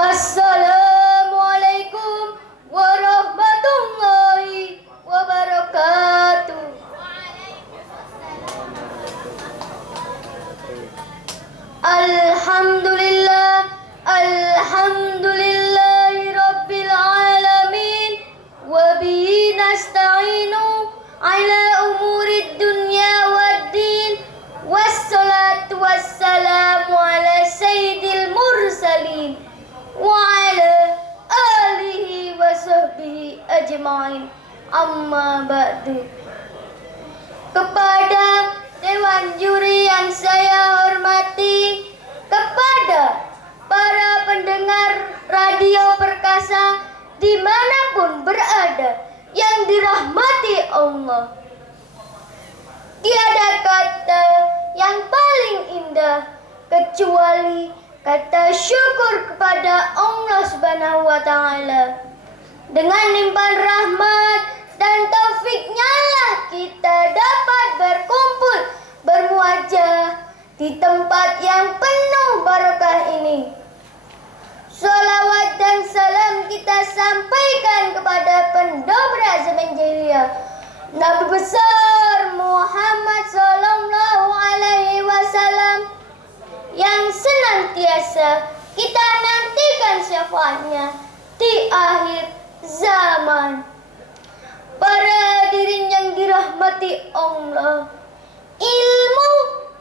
Assalamualaikum warahmatullahi wabarakatuh. Alhamdulillah, alhamdulillahi rabbil alamin. Wa bihi nasta'inu ala umurid dunya waddin. Wassalatu wassalamu ala sayyidil mursalin wa ala alihi wa sahbihi ajma'in. Amma ba'du. Kepada Dewan Juri yang saya hormati, kepada para pendengar Radio Perkasa dimanapun berada yang dirahmati Allah, tiada kata yang paling indah kecuali kata syukur kepada Allah Subhanahu wa Ta'ala. Dengan limpahan rahmat dan taufiknya lah kita dapat berkumpul, bermuajah di tempat yang penuh barokah ini. Salawat dan salam kita sampaikan kepada pendobra zaman jahiliyah, Nabi besar Muhammad sallallahu alaihi wasallam, yang senantiasa kita nantikan syafaatnya di akhir zaman. Para hadirin yang dirahmati Allah, ilmu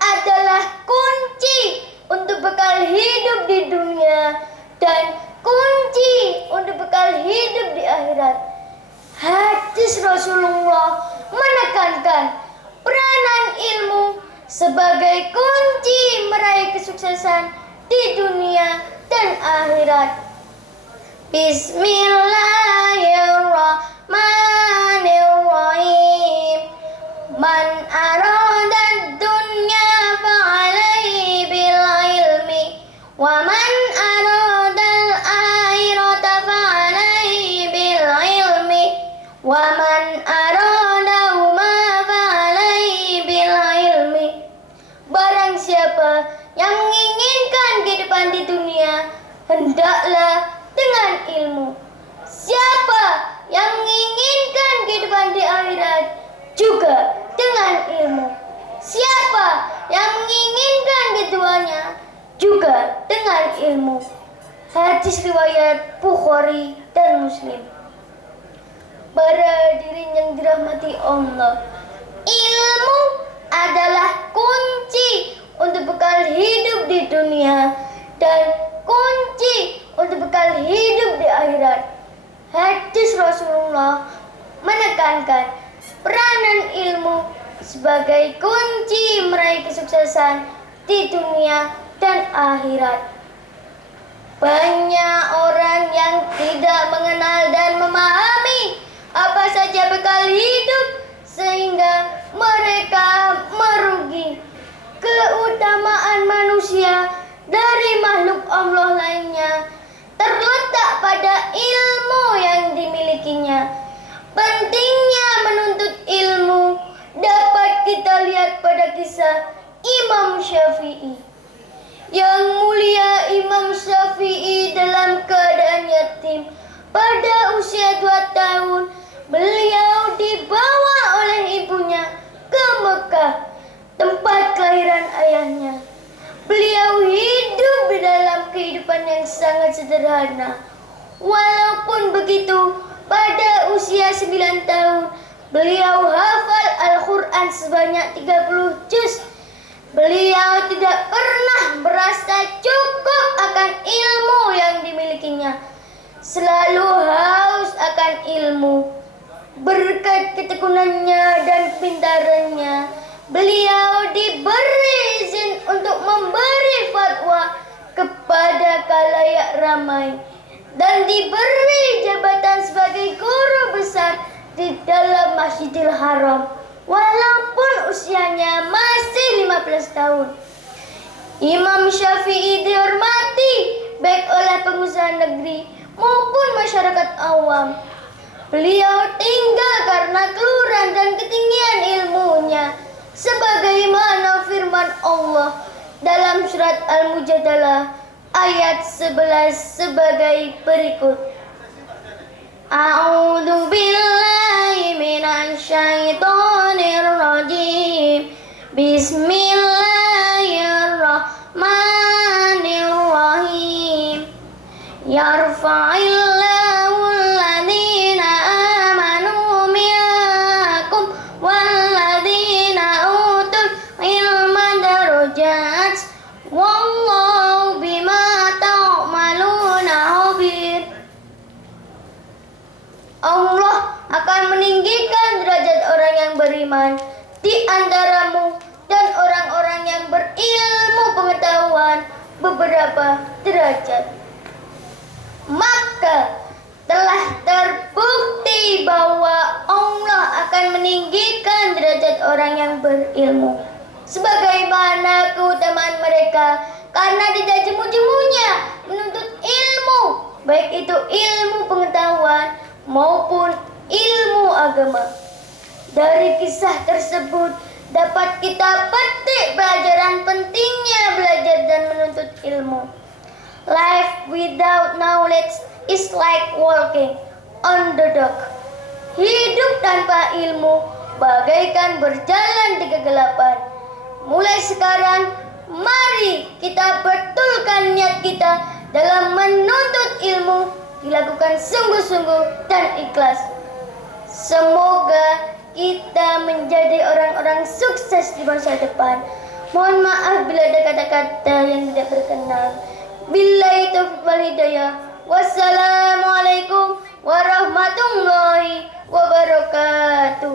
adalah kunci untuk bekal hidup di dunia dan kunci untuk bekal hidup di akhirat. Hadis Rasulullah menekankan peranan ilmu sebagai kunci meraih kesuksesan di dunia dan akhirat. Bismillahirrahmanirrahim. Man arada dunya fa'alaihi bil ilmi wa man arada al akhirata fa'alaihi bil ilmi wa man arada huma fa'alaihi bil ilmi. Barang siapa yang menginginkan kehidupan di dunia, hendaklah dengan ilmu. Siapa yang menginginkan kehidupan di akhirat, juga dengan ilmu. Siapa yang menginginkan keduanya, juga dengan ilmu. Hadis riwayat Bukhari dan Muslim. Para hadirin yang dirahmati Allah, ilmu adalah kunci untuk bekal hidup di dunia dan kunci untuk bekal hidup di akhirat. Hadis Rasulullah menekankan peranan ilmu sebagai kunci meraih kesuksesan di dunia dan akhirat. Banyak orang yang tidak mengenal dan memahami apa saja bekal hidup sehingga mereka merugi. Keutamaan manusia dari makhluk Allah lainnya terletak pada ilmu yang dimilikinya. Pentingnya menuntut ilmu dapat kita lihat pada kisah Imam Syafi'i. Yang mulia Imam Syafi'i dalam keadaan yatim pada usia 2 tahun, beliau dibawa oleh ibunya ke Mekah, tempat kelahiran ayahnya. Beliau hidup di dalam kehidupan yang sangat sederhana. Walaupun begitu, pada usia 9 tahun, beliau hafal Al-Quran sebanyak 30 juz. Beliau tidak pernah merasa cukup akan ilmu yang dimilikinya. Selalu haus akan ilmu. Berkat ketekunannya dan kepintarannya, beliau diberi izin untuk memberi fatwa kepada khalayak ramai dan diberi jabatan sebagai guru besar di dalam Masjidil Haram walaupun usianya masih 15 tahun. Imam Syafi'i dihormati baik oleh pengusaha negeri maupun masyarakat awam. Beliau tinggal karena keluhuran dan ketinggian ilmunya, sebagaimana firman Allah dalam surat Al-Mujadalah ayat 11 sebagai berikut. A'udzu billahi minasyaitonir rajim. Bismillahirrahmanirrahim. Yarfa'illahu alladhina amanu minkum walladhina utul ilma darajat. Wallahu bima ta'maluna khabir. Allah akan meninggikan derajat orang yang beriman di antaramu dan orang-orang yang berilmu pengetahuan beberapa derajat. Maka telah terbukti bahwa Allah akan meninggikan derajat orang yang berilmu sebagaimana keutamaan mereka karena tidak jemu-jemunya menuntut ilmu, baik itu ilmu pengetahuan maupun ilmu agama. Dari kisah tersebut dapat kita petik pelajaran pentingnya belajar dan menuntut ilmu. Life without knowledge is like walking on the dark. Hidup tanpa ilmu bagaikan berjalan di kegelapan. Mulai sekarang, mari kita betulkan niat kita dalam menuntut ilmu, dilakukan sungguh-sungguh dan ikhlas. Semoga kita menjadi orang-orang sukses di masa depan. Mohon maaf bila ada kata-kata yang tidak berkenan. Billahi taufiq wal hidayah. Wassalamualaikum warahmatullahi wabarakatuh.